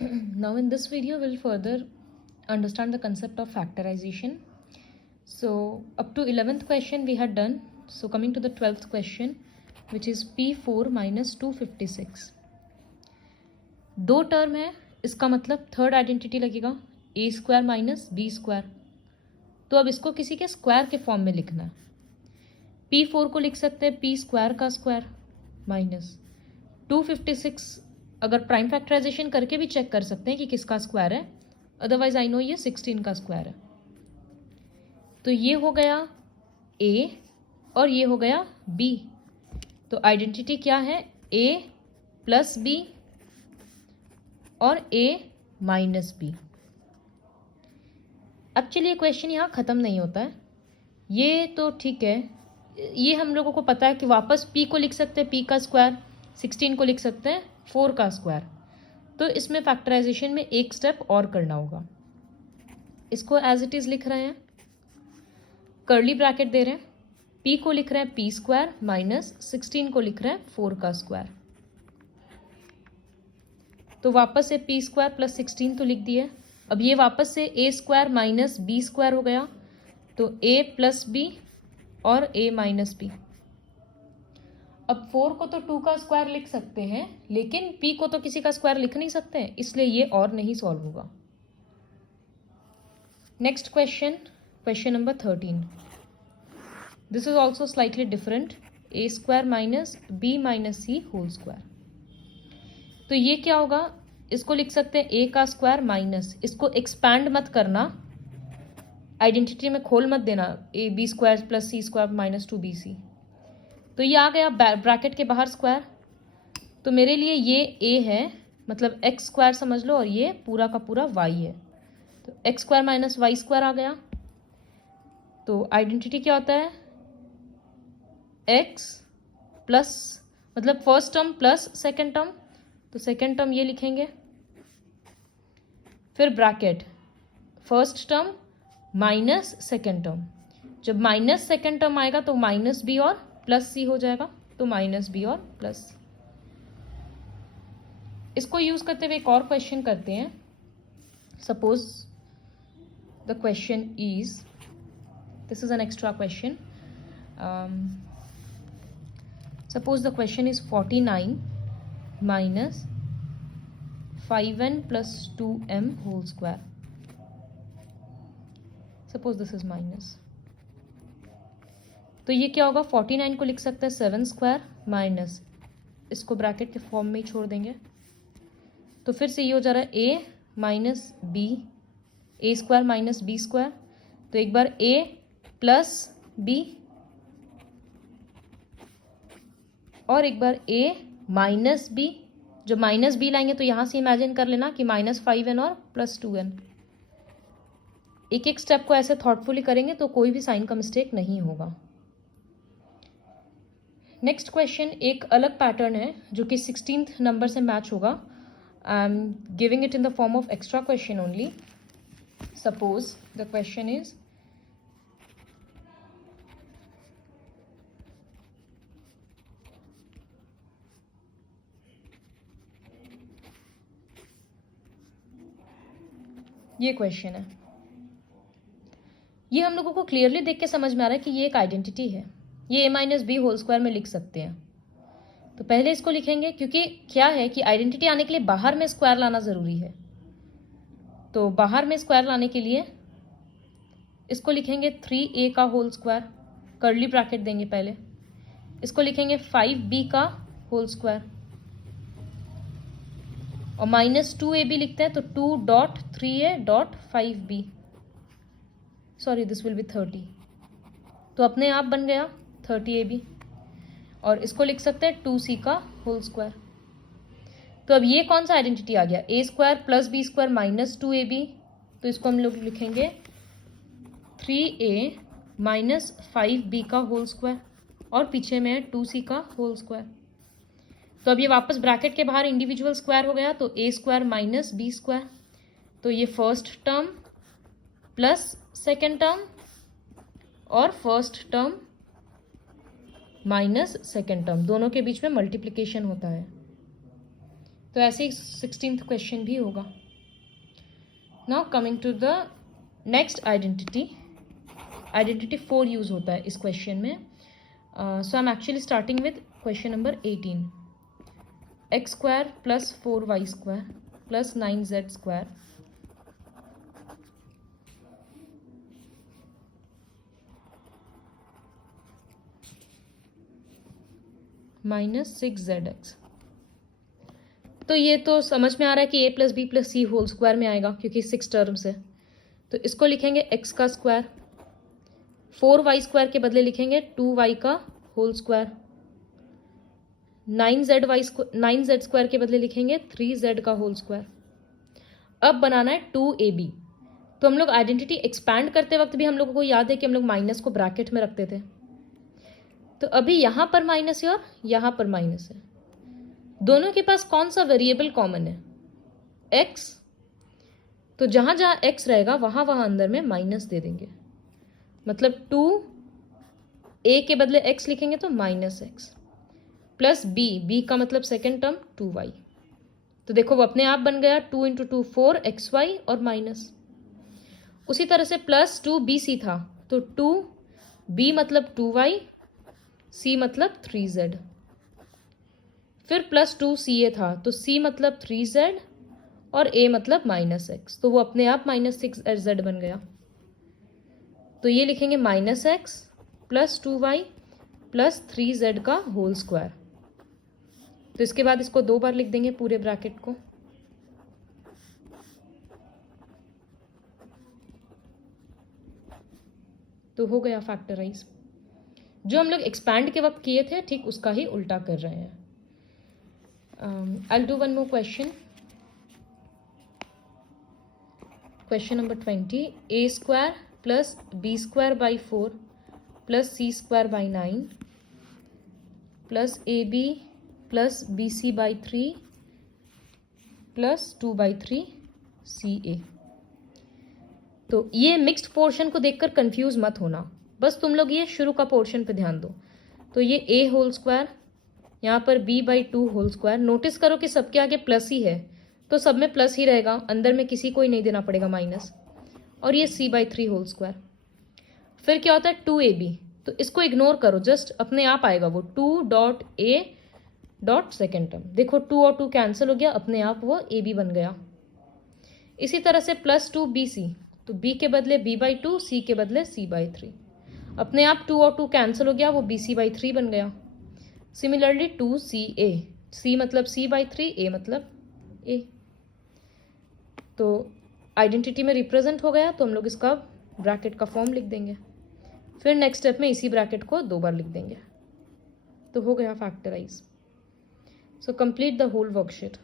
Now in this video we'll further understand the concept of factorization. So up to 11th question we had done. So coming to the 12th question, which is P4 minus 256. दो term है, इसका मतलब third identity लगेगा ए square minus B square. तो अब इसको किसी के स्क्वायर के फॉर्म में लिखना है. P4 को लिख सकते हैं पी स्क्वायर का स्क्वायर माइनस 256. अगर प्राइम फैक्टराइजेशन करके भी चेक कर सकते हैं कि किसका स्क्वायर है, अदरवाइज आई नो ये 16 का स्क्वायर है. तो ये हो गया ए और ये हो गया बी. तो आइडेंटिटी क्या है, ए प्लस बी और ए माइनस बी. एक्चुअली ये क्वेश्चन यहाँ ख़त्म नहीं होता है, ये तो ठीक है, ये हम लोगों को पता है कि वापस p को लिख सकते हैं p का स्क्वायर, 16 को लिख सकते हैं 4 का स्क्वायर. तो इसमें फैक्टराइजेशन में एक स्टेप और करना होगा. इसको एज इट इज़ लिख रहे हैं, कर्ली ब्रैकेट दे रहे हैं, p को लिख रहे हैं p स्क्वायर माइनस 16 को लिख रहे हैं 4 का स्क्वायर. तो वापस से p स्क्वायर प्लस 16 तो लिख दिए. अब ये वापस से a square minus b square हो गया, तो a प्लस b और a माइनस बी. अब 4 को तो 2 का स्क्वायर लिख सकते हैं, लेकिन p को तो किसी का स्क्वायर लिख नहीं सकते हैं, इसलिए ये और नहीं सॉल्व होगा. Next question, question number 13. This is also slightly different. A square minus B minus C whole square. तो ये क्या होगा, इसको लिख सकते हैं a का स्क्वायर माइनस, इसको एक्सपैंड मत करना, आइडेंटिटी में खोल मत देना, A B square plus C square minus 2bc. तो ये आ गया ब्रैकेट के बाहर स्क्वायर. तो मेरे लिए ये a है, मतलब x स्क्वायर समझ लो, और ये पूरा का पूरा y है. तो x square minus y square आ गया. तो आइडेंटिटी क्या होता है, x प्लस, मतलब first term plus second term, तो सेकेंड टर्म ये लिखेंगे, फिर bracket first term minus second term. जब माइनस सेकेंड टर्म आएगा तो माइनस बी और प्लस सी हो जाएगा, तो माइनस बी और प्लस सी. इसको यूज करते हुए एक और क्वेश्चन करते हैं. Suppose the question is, this is an extra question. Suppose the question is 49 minus 5n plus 2m whole square. Suppose this is minus. तो ये क्या होगा, 49 को लिख सकते हैं 7 स्क्वायर माइनस, इसको ब्रैकेट के फॉर्म में ही छोड़ देंगे. तो फिर से ये हो जा रहा है a minus B, A square minus B square. तो एक बार a प्लस बी और एक बार a माइनस बी. जो माइनस बी लाएंगे तो यहाँ से इमेजिन कर लेना कि माइनस 5n और प्लस 2n. एक एक स्टेप को ऐसे थॉटफुली करेंगे तो कोई भी साइन का मिस्टेक नहीं होगा. नेक्स्ट क्वेश्चन एक अलग पैटर्न है जो कि 16th नंबर से मैच होगा. I am giving it in the form of extra question only. Suppose the question is, ये क्वेश्चन है, ये हम लोगों को क्लियरली देख के समझ में आ रहा है कि ये एक आइडेंटिटी है. ये a minus B whole square में लिख सकते हैं. तो पहले इसको लिखेंगे, क्योंकि क्या है कि आइडेंटिटी आने के लिए बाहर में स्क्वायर लाना ज़रूरी है. तो बाहर में स्क्वायर लाने के लिए इसको लिखेंगे 3a का होल स्क्वायर, कर्ली ब्रैकेट देंगे पहले. इसको लिखेंगे 5b का होल स्क्वायर और माइनस 2ab लिखते हैं, तो 2.3a.5b. Sorry, this will be 30. तो अपने आप बन गया 30ab. और इसको लिख सकते हैं 2c का होल स्क्वायर. तो अब ये कौन सा आइडेंटिटी आ गया, a square plus B square minus 2ab. तो इसको हम लोग लिखेंगे 3a माइनस 5b का होल स्क्वायर और पीछे में है 2c का होल स्क्वायर. तो अब ये वापस ब्रैकेट के बाहर इंडिविजुअल स्क्वायर हो गया, तो a square minus B square. तो ये first term plus second term और first term minus second term, दोनों के बीच में मल्टीप्लिकेशन होता है. तो ऐसे ही 16th क्वेश्चन भी होगा. Now coming to the next identity. Identity 4 use होता है इस क्वेश्चन में. So I am actually starting with question number 18. X square plus 4y square plus 9z square minus 6zx. तो ये तो समझ में आ रहा है कि a plus B plus C whole square में आएगा क्योंकि 6 टर्म्स है. तो इसको लिखेंगे x का स्क्वायर. 4y स्क्वायर के बदले लिखेंगे 2y का होल स्क्वायर. 9z स्क्वायर के बदले लिखेंगे 3z का होल स्क्वायर. अब बनाना है 2ab. तो हम लोग आइडेंटिटी एक्सपैंड करते वक्त भी हम लोगों को याद है कि हम लोग माइनस को ब्रैकेट में रखते थे. तो अभी यहां पर माइनस है और यहां पर माइनस है. दोनों के पास कौन सा वेरिएबल कॉमन है? x. तो जहां जहां x रहेगा वहां वहां अंदर में माइनस दे देंगे. मतलब 2a के बदले x लिखेंगे तो माइनस x प्लस b का मतलब सेकेंड टर्म 2y. तो देखो वो अपने आप बन गया 2 इंटू 2 4xy और माइनस. उसी तरह से प्लस 2bc था तो 2b मतलब 2y, c मतलब 3z. फिर प्लस 2ca था तो c मतलब 3z और a मतलब माइनस x. तो वो अपने आप माइनस 6z बन गया. तो ये लिखेंगे minus x plus 2y plus 3z का होल स्क्वायर. तो इसके बाद इसको 2 बार लिख देंगे पूरे ब्रैकेट को. तो हो गया फैक्टराइज. जो हम लोग एक्सपैंड के वक्त किए थे ठीक उसका ही उल्टा कर रहे हैं. I will do one more question. Question number 20. a square plus b square by 4 plus c square by 9 plus ab plus bc by 3 plus 2 by 3 ca. तो ये मिक्स्ड पोर्शन को देखकर कंफ्यूज मत होना, बस तुम लोग ये शुरू का पोर्शन पे ध्यान दो. तो ये a होल स्क्वायर, यहाँ पर b by 2 whole square. Notice करो कि सबके आगे प्लस ही है तो सब में प्लस ही रहेगा, अंदर में किसी को ही नहीं देना पड़ेगा माइनस. और ये c बाई 3 होल स्क्वायर. फिर क्या होता है 2ab. तो इसको इग्नोर करो, जस्ट अपने आप आएगा वो 2 dot a dot second term. देखो 2 और 2 कैंसिल हो गया, अपने आप वो ab बन गया. इसी तरह से प्लस 2bc. तो b के बदले b बाई 2, c के बदले c बाई 3. अपने आप 2 और 2 कैंसिल हो गया, वो bc बाई 3 बन गया. Similarly 2ca. c मतलब c बाई 3, a मतलब a. तो आइडेंटिटी में रिप्रेजेंट हो गया तो हम लोग इसका ब्रैकेट का फॉर्म लिख देंगे. फिर नेक्स्ट स्टेप में इसी ब्रैकेट को 2 बार लिख देंगे. तो हो गया factorise. So complete the whole worksheet.